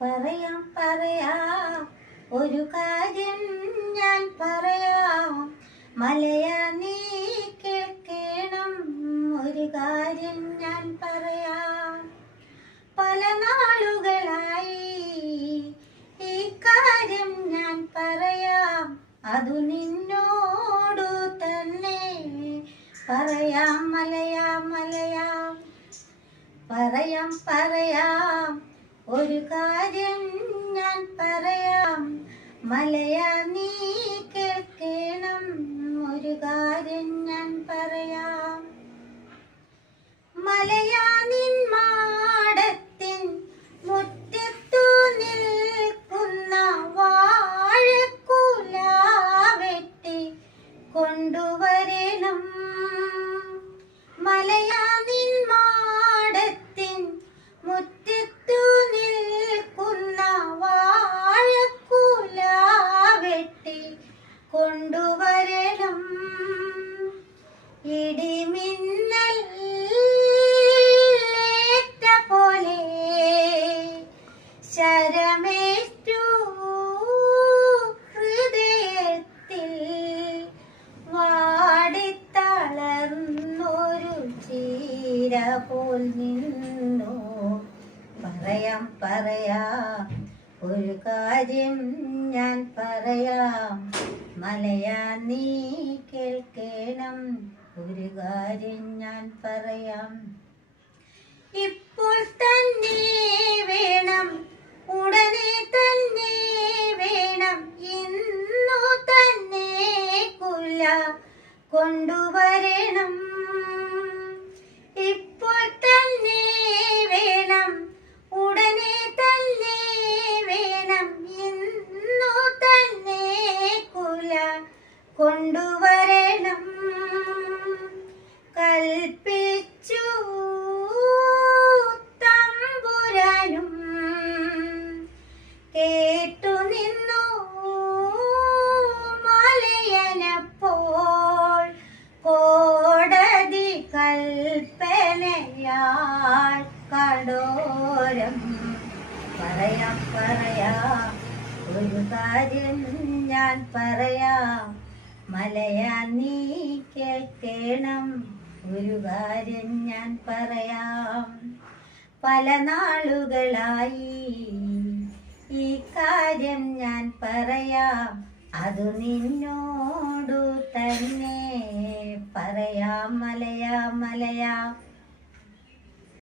പറയാം ഒരു കാര്യം ഞാൻ പറയാം. മലയാ നീ കേൾക്കണം, ഒരു കാര്യം ഞാൻ പറയാം. പല നാളുകളായി ഈ കാര്യം ഞാൻ പറയാം. അതു നിന്നോടു തന്നെ പറയാം. മലയാം പറയാം ഒരു കാര്യം ഞാൻ പറയാം. മലയാ നീ കേൾക്കണം, ഒരു കാര്യം ഞാൻ പറയാം. മലയാ നിൻ മാടത്തിൻ മുറ്റത്തു നിൽക്കുന്ന വാഴക്കുല വെട്ടി കൊണ്ടുവരണം. മലയാ നിൻ മാടത്തിൻ മുറ്റത്തു നിൽക്കുന്ന വാഴക്കുല വെട്ടി കൊണ്ടുവരണം. ഇടിമിന്നൽ ഏറ്റ പോലെ ശരമേറ്റു ഹൃദയത്തിൽ വാടിത്തളർന്നൊരു ചീര പോൽ നിന്നു. പറയാം ഒരു കാര്യം ഞാൻ പറയാം. മലയാ നീ കേൾക്കണം, ഒരു കാര്യം ഞാൻ പറയാം. ഇപ്പോൾ തന്നെ വേണം, ഉടനെ തന്നെ വേണം, ഇന്നു തന്നെ കുല കൊണ്ടുവരണം. ഇപ്പോൾ തന്നെ വേണം, ഉടനെ തന്നെ വേണം, ഇന്നു തന്നെ കുല കൊണ്ടുവരണം. കൽപ്പിച്ചു തമ്പുരാനും കേട്ടു നിന്നു മലയനപ്പോൾ. കോടതി കൽപ്പനയാൽ കടോരം. പറയാം ഒരു കാര്യം ഞാൻ പറയാം. മലയാ നീ കേൾക്കണം, ഒരു കാര്യം ഞാൻ പറയാം. പല നാളുകളായി ഈ കാര്യം ഞാൻ പറയാം. അതു നിന്നോടു തന്നെ പറയാം. മലയാ